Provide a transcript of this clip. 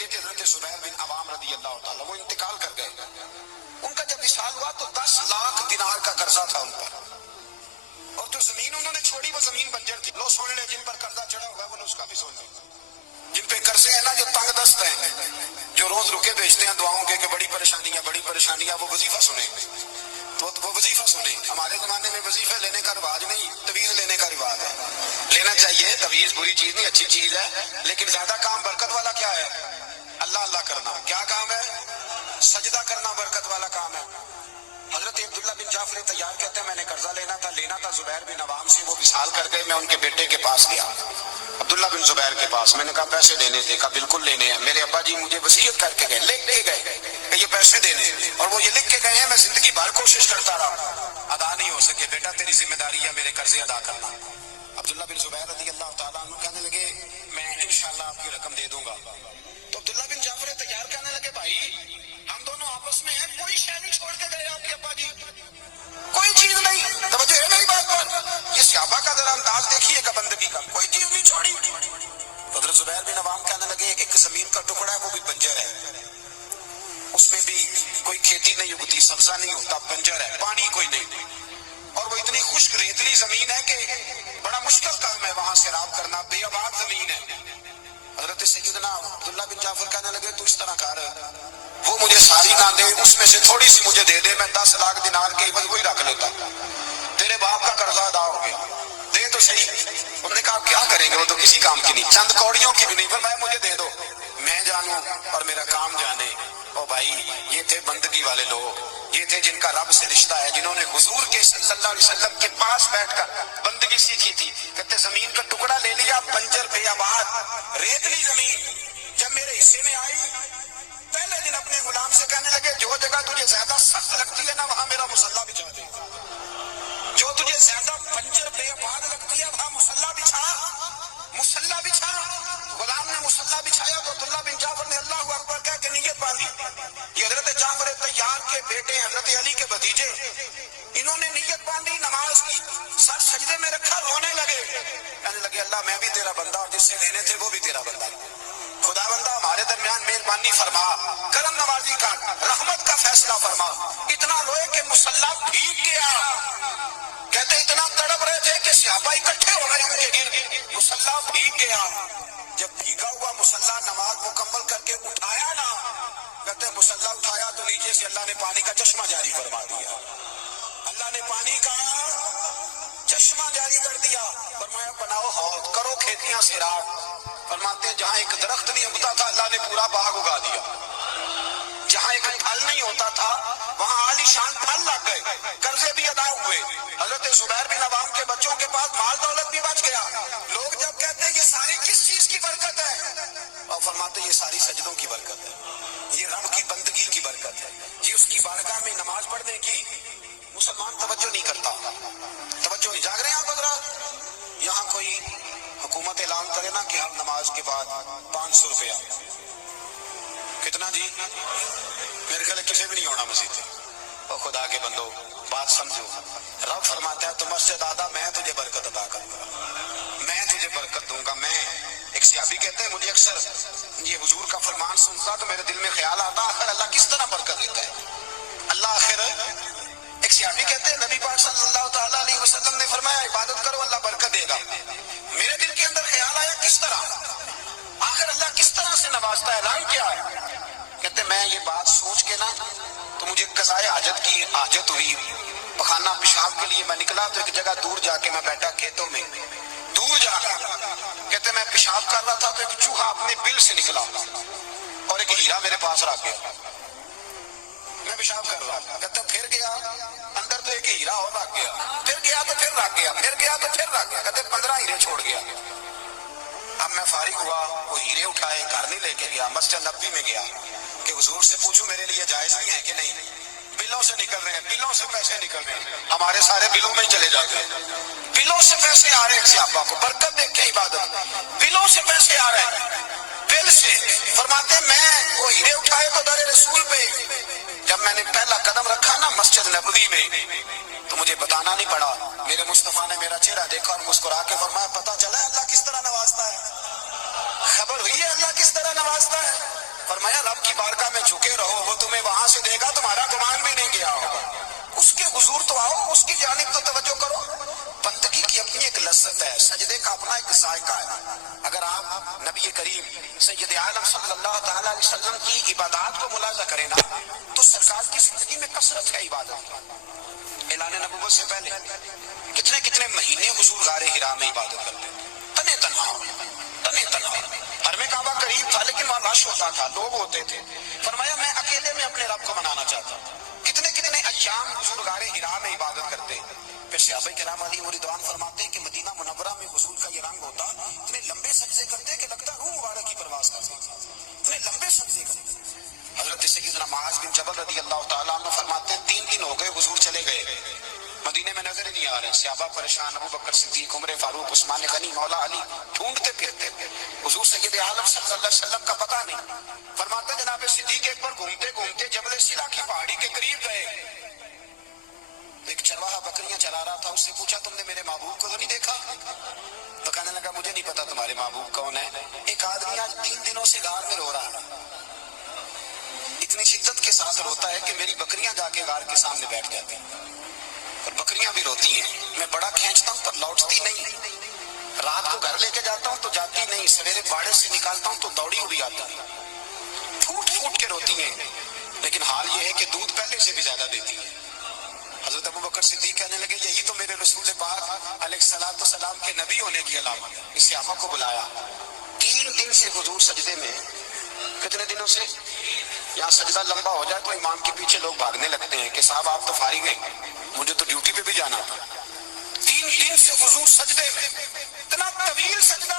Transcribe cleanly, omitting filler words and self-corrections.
بیٹے تھے حضرت زبیر بن عوام رضی اللہ تعالیٰ، وہ انتقال کر گئے. ان کا جب وصال ہوا تو 10 لاکھ دینار کا قرضہ تھا ان پر، اور جو زمین انہوں نے چھوڑی وہ زمین بنجر تھی. لو سن لے، جن پر قرضہ چڑھا ہوا ہے وہ اس کا بھی سن لے. جن پہ قرضے ہیں نا، جو تنگ دست ہیں، جو روز رکے بھیجتے ہیں دعاؤں کے کہ بڑی پریشانیاں، وہ وظیفہ سنیں. تو وہ وظیفہ سنیں. ہمارے زمانے میں وظیفے لینے کا رواج نہیں، تویز لینے کا رواج ہے. لینا چاہیے، تویز بری چیز نہیں، اچھی چیز ہے، لیکن زیادہ کام برکت والا کیا ہے؟ اللہ اللہ کرنا. کیا کام ہے؟ سجدہ کرنا برکت والا کام ہے. حضرت عبداللہ بن جعفر طیار کہتے ہیں میں نے قرضہ لینا تھا زبیر بن عوام سے، وہ وصال کر گئے. میں ان کے بیٹے کے پاس گیا، عبداللہ بن زبیر کے پاس. میں نے کہا پیسے دینے تھے. کہا بالکل لینے ہیں. میرے ابا جی مجھے وصیت کر کے گئے، لکھ کے گئے کہ یہ پیسے دینے، اور وہ یہ لکھ کے گئے ہیں. میں زندگی بھر کوشش کرتا رہا، ادا نہیں ہو سکے. بیٹا تیری ذمہ داری ہے میرے قرضے ادا کرنا. عبداللہ بن زبیر رضی اللہ تعالیٰ عنہ کہنے لگے میں انشاءاللہ آپ کی رقم دے دوں گا. تو عبداللہ بن جعفر طیار کہنے لگے بھائی ہم دونوں آپس میں ہیں، کوئی شے نہیں چھوڑ کے گئے آپ کے ابا جی، کوئی چیز نہیں. توجہ ہے میری بات پر؟ یہ صحابہ کا ذرا انداز دیکھیے گا بندگی کا، کوئی چیز نہیں چھوڑی. حضرت زبیر بن عوام کہنے لگے ایک زمین کا ٹکڑا ہے وہ بھی بنجر ہے، اس میں بھی کوئی کھیتی نہیں اگتی، سبزہ نہیں ہوتا، بنجر ہے، پانی کوئی نہیں، اور وہ اتنی خشک ریتلی زمین ہے کہ بڑا مشکل کام ہے وہاں سیراب کرنا، بے آباد زمین ہے. حضرت سیدنا عبداللہ بن جعفر کہنے لگے تو اس طرح کر، وہ مجھے ساری نہ دے، اس میں سے تھوڑی سی مجھے دے دے، میں 10 لاکھ دینار کے عوض وہی رکھ لیتا، تیرے باپ کا قرضہ ادا ہو گیا، دے تو صحیح. انہوں نے کہا کیا کریں گے، وہ تو کسی کام کی نہیں، چند کوڑیوں کی بھی نہیں، فرمایا مجھے دے دو، میں جانوں اور میرا کام جانے. او بھائی یہ تھے بندگی والے لوگ، یہ تھے جن کا رب سے رشتہ ہے، جنہوں نے حضور کے صلی اللہ علیہ وسلم کے پاس بیٹھ کر بندگی سیکھی تھی. کہتے زمین کا ٹکڑا لے لیا، بنجر بے آباد ریتلی زمین. جب میرے حصے میں آئی پہلے دن اپنے غلام سے کہنے لگے جو جگہ تجھے زیادہ سخت لگتی ہے نا وہاں میرا مصلی بچھا دے، جو تجھے زیادہ بنجر بے آباد لگتی ہے وہاں مصلی بچھا. غلام نے مصلی بچھایا تو عبداللہ بن جعفر نے اللہ اکبر کہہ کے نیت باندھی. یہ حضرت جعفر طیار کے بیٹے حضرت علی کے بھتیجے، انہوں نے نیت باندھی، نماز کی، سر سجدے میں رکھا، رونے لگے، کہنے لگے اللہ میں بھی تیرا بندہ اور جس سے لینے تھے وہ بھی تیرا بندہ. خدا بندہ ہمارے درمیان مہربانی فرما، کرم نوازی کا، رحمت کا فیصلہ فرما. اتنا روئے کہ مصلی بھیگ گیا. کہتے اتنا تڑپ رہے تھے کہ صحابہ اکٹھے ہو گئے ان کے گرد، مصلی بھیگ گیا. جب بھیگا ہوا مصلی نماز مکمل کر کے اٹھایا نا، کہتے مصلی اٹھایا تو نیچے سے اللہ نے پانی کا چشمہ جاری فرما دیا. اللہ نے پانی کا چشمہ جاری کر دیا. فرمایا بناؤ حوض، کرو کھیتیاں سیراب. فرماتے جہاں ایک درخت نہیں اگتا تھا اللہ نے پورا باغ اگا دیا، جہاں ایک پھل نہیں ہوتا تھا وہاں عالی شان پھل لگ گئے، قرضے بھی ادا ہوئے. حضرت زبیر بن عوام کے بچوں کے پاس مال دولت بھی بچ گیا. لوگ جب کہتے ہیں یہ ساری کس چیز کی برکت ہے، اور فرماتے یہ ساری سجدوں کی برکت ہے، یہ رب کی بندگی کی برکت ہے، یہ اس کی بارگاہ میں نماز پڑھنے کی. مسلمان توجہ نہیں کرتا، توجہ نہیں. جاگ رہے ہیں آپ حضرات؟ یہاں کوئی حکومت اعلان کرے نا کہ ہر نماز کے بعد 500 روپیہ، کتنا جی؟ میرے خیال کسی بھی نہیں ہونا مسجد سے. اور خدا کے بندو بات سمجھو، رب فرماتا ہے تو مسجد آدھا میں تجھے برکت عطا کروں گا، میں تجھے برکت دوں گا. میں ایک صحابی کہتے ہیں مجھے اکثر یہ حضور کا فرمان سنتا تو میرے دل میں خیال آتا آخر اللہ کس طرح برکت دیتا ہے. اللہ آخر ایک صحابی کہتے ہیں نبی پاک صلی اللہ تعالیٰ علیہ وسلم نے فرمایا عبادت کرو اللہ برکت دے گا. میرے دل کے اندر خیال آیا کس طرح، آخر اللہ کس طرح سے نوازتا ہے، اعلان کیا ہے. کہتے میں یہ بات سوچ کے نا تو مجھے قضائے حاجت کی حاجت ہوئی. پخانہ پیشاب کے لیے میں نکلا تو ایک جگہ دور جا کے میں بیٹھا کھیتوں میں، دور جا کر کہتے میں پیشاب کر رہا تھا تو ایک چوہا اپنے بل سے نکلا اور ایک ہیرا میرے پاس رکھ گیا. میں پیشاب کر رہا، کہتے پھر گیا اندر تو ایک ہیرا اور رکھ گیا، پھر گیا تو پھر رکھ گیا، پھر گیا تو پھر رکھ گیا. کہتے 15 ہیرے چھوڑ گیا. اب میں فارغ ہوا، وہ ہیرے اٹھائے گھر نہیں لے کے گیا، مسجد نبوی میں گیا کہ حضور سے پوچھوں میرے لیے جائز نہیں ہے کہ نہیں. بلوں سے نکل رہے ہیں، بلوں سے پیسے نکل رہے ہیں، ہمارے سارے بلوں میں ہی چلے جاتے ہیں. بلوں سے پیسے آ رہے ہیں صحابہ کو، برکت دیکھ کے عبادت، بلوں سے پیسے آ رہے ہیں، بل سے. فرماتے میں وہ ہیرے اٹھائے تو در رسول پہ جب میں نے پہلا قدم رکھا نا مسجد نبوی میں تو مجھے بتانا نہیں پڑا، میرے مصطفیٰ نے میرا چہرہ دیکھا اور مسکرا کے فرمایا پتہ چلا ہے اللہ کس طرح نوازتا ہے، خبر ہوئی ہے اللہ کس طرح نوازتا ہے. فرمایا رب کی بارگاہ میں جھکے رہو، وہ تمہیں وہاں سے دے گا، تمہارا گمان بھی نہیں گیا ہوگا۔ اس کے حضور تو آؤ، اس کی جانب تو توجہ کرو۔ بندگی کی اپنی ایک لذت ہے، سجدے کا اپنا ایک ذائقہ ہے۔ اگر آپ نبی کریم سید عالم صلی اللہ تعالی علیہ وسلم کی عبادات کو ملاحظہ کریں نا، تو سرکار کی زندگی میں کثرت ہے عبادت کی۔ اعلان نبوت سے پہلے کتنے کتنے مہینے حضور غار حرا میں عبادت کرتے تھے، تنے تنہا۔ حرم کعبہ قریب تھا لیکن وہاں رش ہوتا تھا، لوگ ہوتے تھے۔ فرمایا میں اکیلے میں اپنے رب کو منانا چاہتا ہوں۔ کتنے کتنے ایام حضور غار حرا میں عبادت کرتے۔ پھر صحابہ کرام علیہم رضوان فرماتے ہیں کہ مدینہ منورہ میں حضور کا یہ رنگ ہوتا، اتنے لمبے سجدے کرتے کہ لگتا روح مبارک کی پرواز کرتے، اتنے لمبے سجدے کرتے۔ حضرت سیدنا معاذ بن جبل رضی اللہ تعالیٰ عنہ فرماتے ہیں 3 دن ہو گئے حضور چلے گئے، مدینے میں نظر ہی نہیں آ رہے۔ صحابہ پریشان، ابو بکر صدیق، عمر فاروق، عثمان غنی، مولا علی ڈھونڈتے پھرتے، حضور سید عالم صلی اللہ علیہ وسلم کا پتہ نہیں۔ فرماتے جناب صدیق ایک بار گھومتے گھومتے جبل سلا کی پہاڑی کے قریب گئے، ایک چرواہا بکریاں چلا رہا تھا، اس سے پوچھا تم نے میرے محبوب کو تو نہیں دیکھا؟ تو کہنے لگا مجھے نہیں پتا تمہارے محبوب کون ہے۔ ایک آدمی آج 3 دنوں سے غار میں رو رہا ہے، اتنی شدت کے ساتھ روتا ہے کہ میری بکریاں جا کے غار کے سامنے بیٹھ جاتی ہیں، اور بکریاں بھی روتی ہیں، میں بڑا کھینچتا ہوں پر لوٹتی نہیں، رات کو گھر لے کے جاتا ہوں تو جاتی نہیں، سویرے باڑے سے نکالتا ہوں تو دوڑی ہوئی آتی ہے، پھوٹ پھوٹ کے روتی ہیں، لیکن حال یہ ہے کہ دودھ پہلے سے بھی زیادہ دیتی ہے۔ حضرت ابو بکر صدیق کہنے لگے یہی تو میرے رسول پاک علیہ الصلوۃ والسلام کے نبی ہونے کی علامت ہے۔ اس صحابہ کو بلایا، 3 دن سے حضور سجدے میں، کتنے دنوں سے؟ یہاں سجدہ لمبا ہو جائے تو امام کے پیچھے لوگ بھاگنے لگتے ہیں کہ صاحب آپ تو فارغ ہیں، مجھے تو ڈیوٹی پہ بھی جانا تھا۔ 3 دن سے حضور سجدے میں، اتنا طویل سجدہ